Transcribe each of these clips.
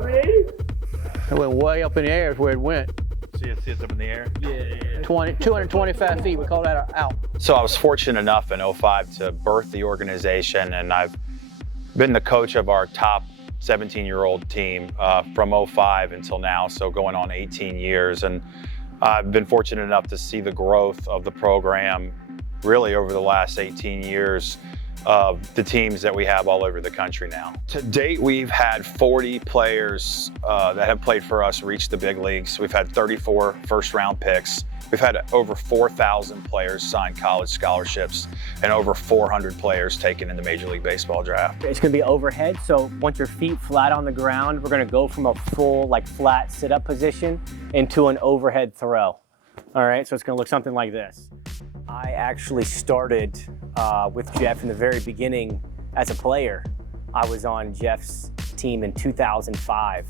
It went way up in the air is where it went. See it's up in the air? Yeah. 225 feet, we call that out. So I was fortunate enough in 05 to birth the organization, and I've been the coach of our top 17-year-old team from 05 until now, so going on 18 years. And I've been fortunate enough to see the growth of the program really over the last 18 years of the teams that we have all over the country now. To date, we've had 40 players that have played for us reach the big leagues. We've had 34 first-round picks. We've had over 4,000 players sign college scholarships and over 400 players taken in the Major League Baseball draft. It's going to be overhead, so once your feet flat on the ground, we're going to go from a full, flat sit-up position into an overhead throw. All right, so it's going to look something like this. I actually started with Jeff in the very beginning as a player. I was on Jeff's team in 2005.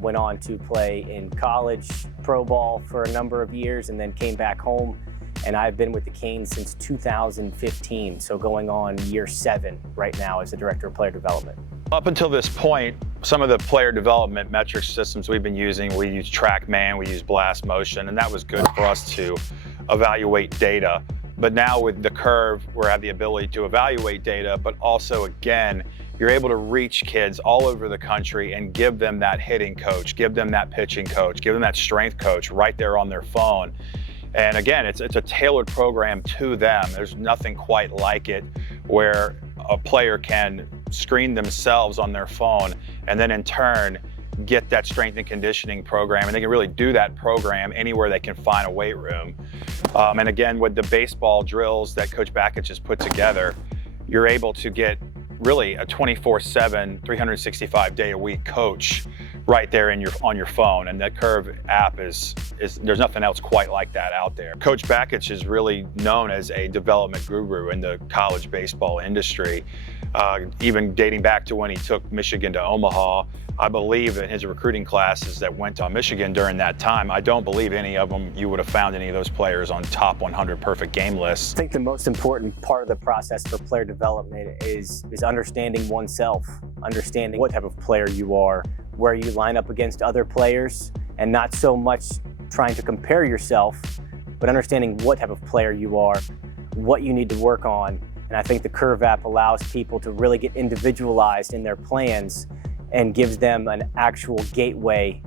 Went on to play in college, pro ball for a number of years, and then came back home. And I've been with the Canes since 2015, so going on year 7 right now as the Director of Player Development. Up until this point, some of the player development metric systems we've been using, we use TrackMan, we use Blast Motion, and that was good for us to evaluate data. But now with the Curve, we have the ability to evaluate data, but also, again, you're able to reach kids all over the country and give them that hitting coach, give them that pitching coach, give them that strength coach right there on their phone. And again, it's a tailored program to them. There's nothing quite like it where a player can screen themselves on their phone and then in turn get that strength and conditioning program, and they can really do that program anywhere they can find a weight room. And again, with the baseball drills that Coach Bakich has put together, you're able to get really a 24/7, 365-day-a-week coach right there on your phone. And that Curve app is there's nothing else quite like that out there. Coach Bakich is really known as a development guru in the college baseball industry, even dating back to when he took Michigan to Omaha. I believe in his recruiting classes that went to Michigan during that time, I don't believe any of them, you would have found any of those players on top 100 perfect game lists. I think the most important part of the process for player development is understanding oneself, understanding what type of player you are, where you line up against other players, and not so much trying to compare yourself, but understanding what type of player you are, what you need to work on. And I think the Curve app allows people to really get individualized in their plans and gives them an actual gateway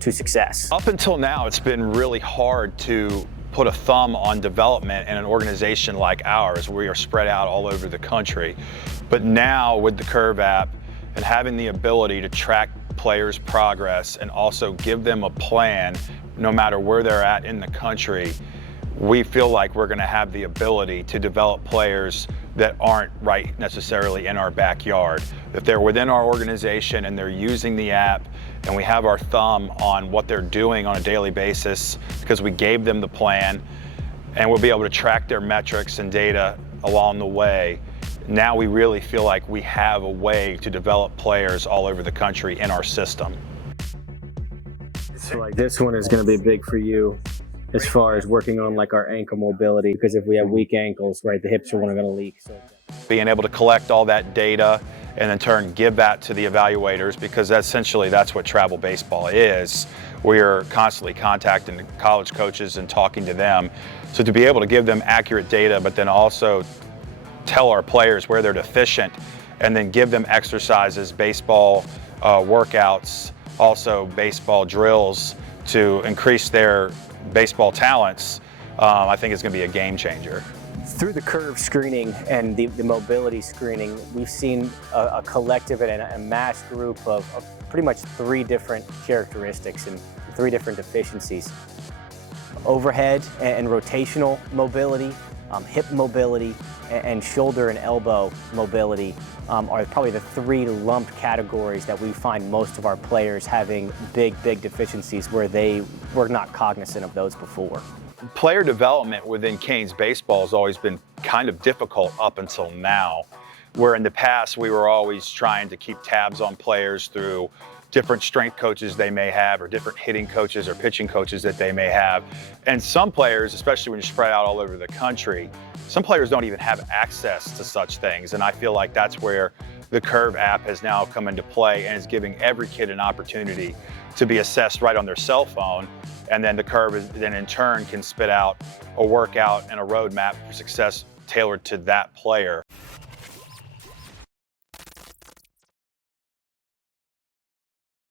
to success. Up until now, it's been really hard to put a thumb on development in an organization like ours, where we are spread out all over the country. But now with the Curve app and having the ability to track players' progress and also give them a plan no matter where they're at in the country, we feel like we're going to have the ability to develop players that aren't right necessarily in our backyard. If they're within our organization and they're using the app and we have our thumb on what they're doing on a daily basis because we gave them the plan, and we'll be able to track their metrics and data along the way, now we really feel like we have a way to develop players all over the country in our system. So like this one is going to be big for you as far as working on our ankle mobility, because if we have weak ankles, right, the hips are going to leak. So being able to collect all that data and in turn give that to the evaluators, because essentially that's what travel baseball is. We are constantly contacting the college coaches and talking to them. So to be able to give them accurate data, but then also tell our players where they're deficient and then give them exercises, baseball workouts, also baseball drills to increase their baseball talents, I think it's going to be a game changer. Through the Curve screening and the mobility screening, we've seen a collective and a mass group of pretty much 3 different characteristics and 3 different deficiencies. Overhead and rotational mobility, hip mobility, and shoulder and elbow mobility are probably the 3 lumped categories that we find most of our players having big deficiencies where they were not cognizant of those before. Player development within Canes baseball has always been kind of difficult up until now, where in the past we were always trying to keep tabs on players through different strength coaches they may have, or different hitting coaches or pitching coaches that they may have. And some players, especially when you're spread out all over the country, some players don't even have access to such things. And I feel like that's where the Curve app has now come into play and is giving every kid an opportunity to be assessed right on their cell phone. And then the Curve then in turn can spit out a workout and a roadmap for success tailored to that player.